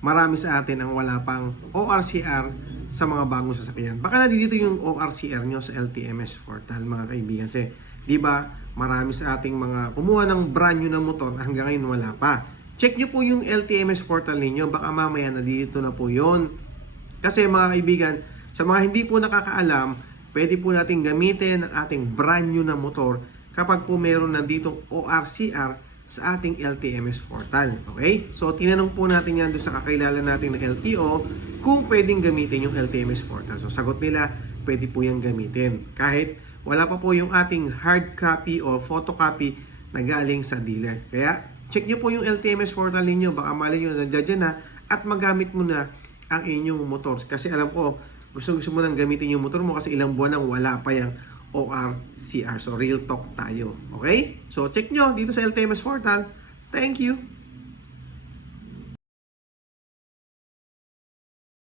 marami sa atin ang wala pang ORCR sa mga bagong sasakyan. Baka nandito yung ORCR nyo sa LTMS portal, mga kaibigan. Kasi, di ba, marami sa ating mga kumuha ng brand new na motor hanggang ngayon wala pa. Check nyo po yung LTMS portal ninyo. Baka mamaya nandito na po yon. Kasi mga kaibigan, sa mga hindi po nakakaalam, pwede po natin gamitin ang ating brand new na motor kapag po meron nandito ORCR sa ating LTMS portal. Okay? So, tinanong po natin yan doon sa kakilala natin ng LTO kung pwedeng gamitin yung LTMS portal. So, sagot nila, pwede po yung gamitin. Kahit wala pa po yung ating hard copy o photocopy na galing sa dealer. Kaya, check nyo po yung LTMS portal ninyo. Baka mali nyo nandiyan na at magamit mo na ang inyong motor. Kasi alam ko, gusto mo nang gamitin yung motor mo kasi ilang buwan nang wala pa yung ORCR. So, real talk tayo. Okay? So, check nyo dito sa LTMS portal. Thank you!